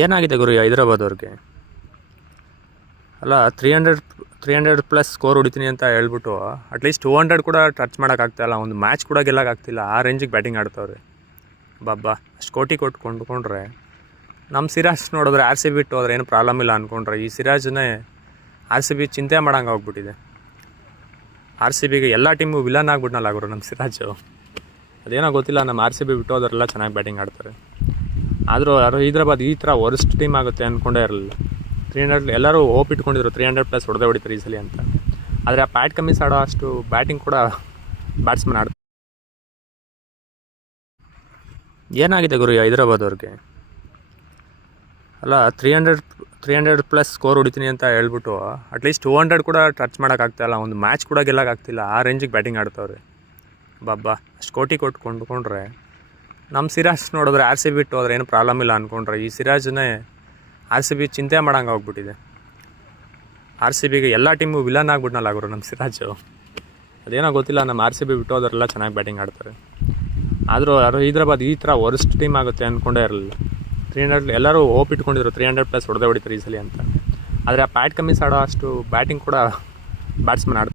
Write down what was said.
ಏನಾಗಿದೆ ಗುರು ಹೈದರಾಬಾದ್ ಅವ್ರಿಗೆ? ಅಲ್ಲ, 300 ಪ್ಲಸ್ ಸ್ಕೋರ್ ಹೊಡಿತೀನಿ ಅಂತ ಹೇಳ್ಬಿಟ್ಟು ಅಟ್ಲೀಸ್ಟ್ 200 ಕೂಡ ಟಚ್ ಮಾಡೋಕ್ಕಾಗ್ತಾಯಿಲ್ಲ, ಒಂದು ಮ್ಯಾಚ್ ಕೂಡ ಗೆಲ್ಲೋಕ್ಕಾಗ್ತಿಲ್ಲ. ಆ ರೇಂಜಿಗೆ ಬ್ಯಾಟಿಂಗ್ ಆಡ್ತವ್ರೆ. ಬಾಬಾ, ಅಷ್ಟು ಕೋಟಿ ಕೊಟ್ಟು ಕೊಂಡ್ಕೊಂಡ್ರೆ ನಮ್ಮ ಸಿರಾಜ್ ನೋಡಿದ್ರೆ ಆರ್ ಸಿ ಬಿ ಬಿಟ್ಟು ಹೋದ್ರೆ ಏನು ಪ್ರಾಬ್ಲಮ್ ಇಲ್ಲ ಅಂದ್ಕೊಂಡ್ರೆ, ಈ ಸಿರಾಜ್ನೇ ಆರ್ ಸಿ ಬಿ ಚಿಂತೆ ಮಾಡೋಂಗೆ ಹೋಗ್ಬಿಟ್ಟಿದೆ. ಆರ್ ಸಿ ಬಿಗೆ ಎಲ್ಲ ಟೀಮು ವಿಲನ್ ಆಗ್ಬಿಟ್ನಲ್ಲ ಗುರು ನಮ್ಮ ಸಿರಾಜು. ಅದೇನೋ ಗೊತ್ತಿಲ್ಲ, ನಮ್ಮ ಆರ್ ಸಿ ಬಿ ಬಿಟ್ಟು ಹೋದ್ರೆಲ್ಲ ಚೆನ್ನಾಗಿ ಬ್ಯಾಟಿಂಗ್ ಆಡ್ತಾರೆ. ಆದರೂ ಹೈದರಾಬಾದ್ ಈ ಥರ ವರ್ಸ್ಟ್ ಟೀಮ್ ಆಗುತ್ತೆ ಅಂದ್ಕೊಂಡೇ ಇರಲಿಲ್ಲ. 300 ಎಲ್ಲರೂ ಹೋಪ್ ಇಟ್ಕೊಂಡಿದ್ರು 300 ಪ್ಲಸ್ ಹೊಡೆದೇ ಹೊಡಿತಾರೆ ಈ ಸಲ ಅಂತ. ಆದರೆ ಆ ಪ್ಯಾಟ್ ಕಮ್ಮಿಸ್ ಆಡೋ ಅಷ್ಟು ಬ್ಯಾಟಿಂಗ್ ಕೂಡ ಬ್ಯಾಟ್ಸ್ಮನ್ ಆಡ್ತಾರೆ. ಏನಾಗಿದೆ ಗುರು ಹೈದರಾಬಾದ್ ಅವ್ರಿಗೆ? ಅಲ್ಲ, 300 ಪ್ಲಸ್ ಸ್ಕೋರ್ ಹೊಡಿತೀನಿ ಅಂತ ಹೇಳ್ಬಿಟ್ಟು ಅಟ್ಲೀಸ್ಟ್ 200 ಕೂಡ ಟಚ್ ಮಾಡೋಕ್ಕಾಗ್ತಾಯಿಲ್ಲ, ಒಂದು ಮ್ಯಾಚ್ ಕೂಡ ಗೆಲ್ಲೋಕ್ಕಾಗ್ತಿಲ್ಲ. ಆ ರೇಂಜಿಗೆ ಬ್ಯಾಟಿಂಗ್ ಆಡ್ತವ್ರೆ. ಬಾಬಾ, ಅಷ್ಟು ಕೋಟಿ ಕೊಟ್ಟು ಕೊಂಡ್ಕೊಂಡ್ರೆ ನಮ್ಮ ಸಿರಾಜ್ ನೋಡಿದ್ರೆ ಆರ್ ಸಿ ಬಿ ಬಿಟ್ಟು ಹೋದ್ರೆ ಏನು ಪ್ರಾಬ್ಲಮ್ ಇಲ್ಲ ಅಂದ್ಕೊಂಡ್ರೆ, ಈ ಸಿರಾಜ್ನೇ ಆರ್ ಸಿ ಬಿ ಚಿಂತೆ ಮಾಡೋಂಗೆ ಹೋಗ್ಬಿಟ್ಟಿದೆ. ಆರ್ ಸಿ ಬಿಗೆ ಎಲ್ಲ ಟೀಮು ವಿಲನ್ ಆಗ್ಬಿಟ್ನಲ್ಲ ಗುರು ನಮ್ಮ ಸಿರಾಜು. ಅದೇನೋ ಗೊತ್ತಿಲ್ಲ, ನಮ್ಮ ಆರ್ ಸಿ ಬಿ ಬಿಟ್ಟು ಹೋದ್ರೆಲ್ಲ ಚೆನ್ನಾಗಿ ಬ್ಯಾಟಿಂಗ್ ಆಡ್ತಾರೆ. ಆದರೂ ಹೈದರಾಬಾದ್ ಈ ಥರ ವರ್ಸ್ಟ್ ಟೀಮ್ ಆಗುತ್ತೆ ಅಂದ್ಕೊಂಡೇ ಇರಲಿಲ್ಲ. 300 ಎಲ್ಲರೂ ಹೋಪ್ ಇಟ್ಕೊಂಡಿದ್ರು 300 ಪ್ಲಸ್ ಹೊಡೆದೇ ಹೊಡಿತಾರೆ ಈ ಸಲ ಅಂತ. ಆದರೆ ಆ ಪ್ಯಾಟ್ ಕಮ್ಮಿಸ್ ಆಡೋ ಅಷ್ಟು ಬ್ಯಾಟಿಂಗ್ ಕೂಡ ಬ್ಯಾಟ್ಸ್ಮನ್ ಆಡ್ತಾರೆ.